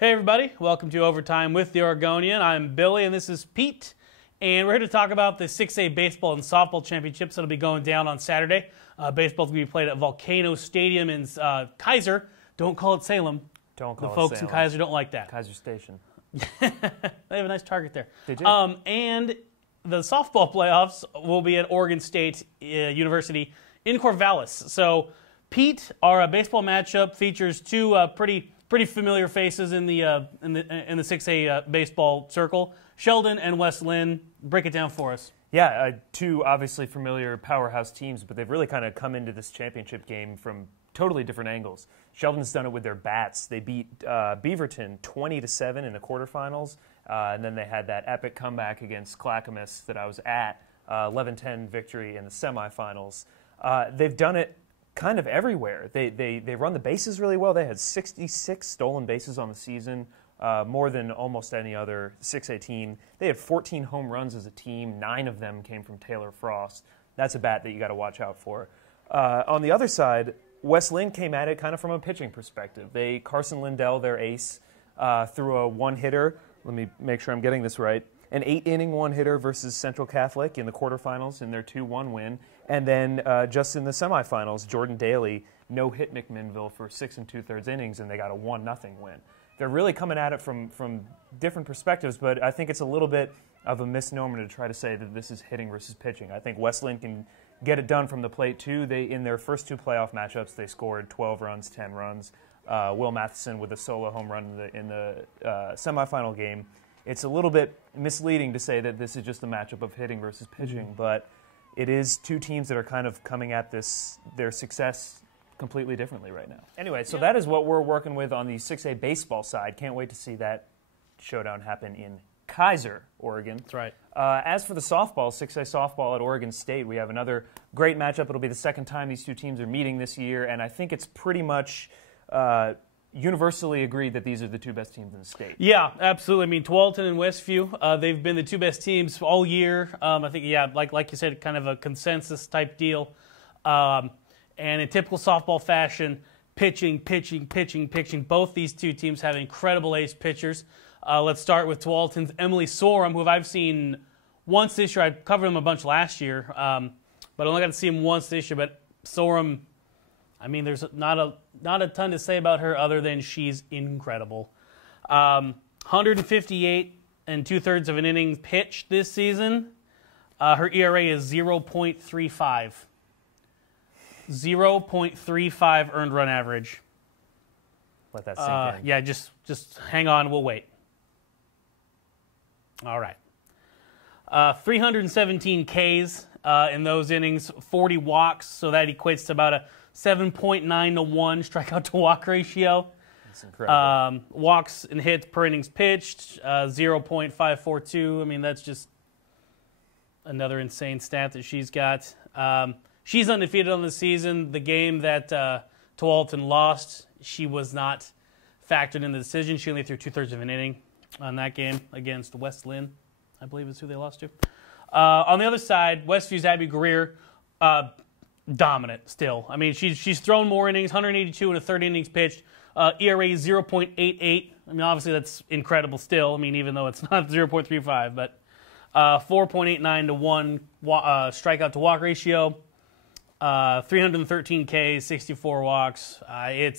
Hey everybody, welcome to Overtime with the Oregonian. I'm Billy and this is Pete, and we're here to talk about the 6A baseball and softball championships that'll be going down on Saturday. Baseball's going to be played at Volcano Stadium in Kaiser. Don't call it Salem. Don't call it Salem. The folks in Kaiser don't like that. Kaiser Station. They have a nice target there. They do. And the softball playoffs will be at Oregon State University in Corvallis. So, Pete, our baseball matchup features two pretty familiar faces in the 6A baseball circle. Sheldon and West Lynn. Break it down for us. Yeah, two obviously familiar powerhouse teams, but they've really kind of come into this championship game from totally different angles. Sheldon's done it with their bats. They beat Beaverton 20-7 in the quarterfinals, and then they had that epic comeback against Clackamas that I was at, 11-10 victory in the semifinals. They've done it kind of everywhere. They run the bases really well. They had 66 stolen bases on the season, more than almost any other 6A team. They had 14 home runs as a team. 9 of them came from Taylor Frost. That's a bat that you got to watch out for. On the other side, West Lynn came at it kind of from a pitching perspective. Carson Lindell, their ace, threw a one-hitter. Let me make sure I'm getting this right. An 8-inning one-hitter versus Central Catholic in the quarterfinals in their 2-1 win. And then just in the semifinals, Jordan Daly no-hit McMinnville for 6 2/3 innings, and they got a 1-0 win. They're really coming at it from different perspectives, but I think it's a little bit of a misnomer to try to say that this is hitting versus pitching. I think West Lynn can get it done from the plate, too. In their first 2 playoff matchups, they scored 12 runs, 10 runs. Will Matheson with a solo home run in the semifinal game. It's a little bit misleading to say that this is just a matchup of hitting versus pitching, but it is two teams that are kind of coming at their success completely differently right now. Anyway, so that is what we're working with on the 6A baseball side. Can't wait to see that showdown happen in Kaiser, Oregon. That's right. As for the softball, 6A softball at Oregon State, we have another great matchup. It'll be the second time these two teams are meeting this year, and I think it's pretty much universally agreed that these are the two best teams in the state. Yeah, absolutely. I mean, Tualatin and Westview, they've been the two best teams all year. I think, yeah, like you said, kind of a consensus type deal. And in typical softball fashion, pitching. Both these two teams have incredible ace pitchers. Let's start with Tualatin's Emily Sorum, who I've seen once this year. I covered him a bunch last year, but I only got to see him once this year. But Sorum, I mean, there's not a ton to say about her other than she's incredible. 158 2/3 of an inning pitched this season. Her ERA is 0.35. 0.35 earned run average. Let that sink in. Yeah, just hang on. We'll wait. All right. 317 Ks in those innings, 40 walks, so that equates to about a 7.9 to 1 strikeout to walk ratio. That's incredible. Walks and hits per innings pitched, 0.542. I mean, that's just another insane stat that she's got. She's undefeated on the season. The game that Tualatin lost, she was not factored in the decision. She only threw 2/3 of an inning on that game against West Lynn, I believe is who they lost to. On the other side, Westview's Abby Greer, dominant still. I mean, she's thrown more innings, 182 and 30 innings pitched. ERA 0.88. I mean, obviously that's incredible still. I mean, even though it's not 0.35, but 4.89 to 1 strikeout to walk ratio. 313 Ks, 64 walks. I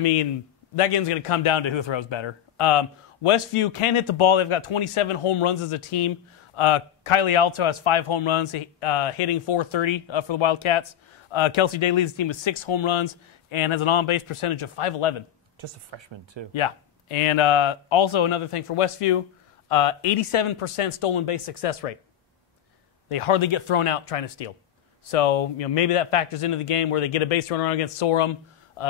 mean, that game's going to come down to who throws better. Westview can hit the ball. They've got 27 home runs as a team. Kylie Alto has 5 home runs, hitting .430 for the Wildcats. Kelsey Day leads the team with 6 home runs and has an on-base percentage of .511. Just a freshman, too. Yeah. And also another thing for Westview, 87% stolen base success rate. They hardly get thrown out trying to steal. So, maybe that factors into the game where they get a base runner against Sorum,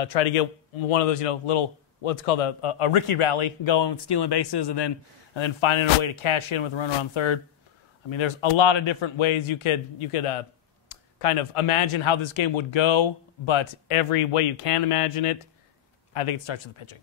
try to get one of those, little, what's called a Ricky rally going, stealing bases, and then finding a way to cash in with a runner on third. I mean, there's a lot of different ways you could kind of imagine how this game would go, but every way you can imagine it, I think it starts with the pitching.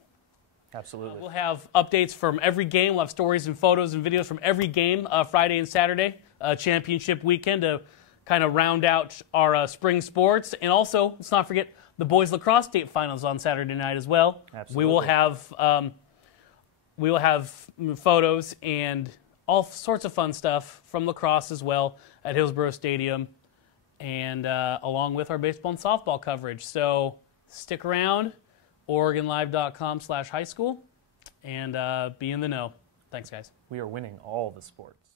Absolutely. We'll have updates from every game. We'll have stories and photos and videos from every game Friday and Saturday, championship weekend, to kind of round out our spring sports. And also, let's not forget the boys lacrosse state finals on Saturday night as well. Absolutely. We will have photos and all sorts of fun stuff from lacrosse as well at Hillsborough Stadium, and along with our baseball and softball coverage. So stick around, OregonLive.com/high school, and be in the know. Thanks, guys. We are winning all the sports.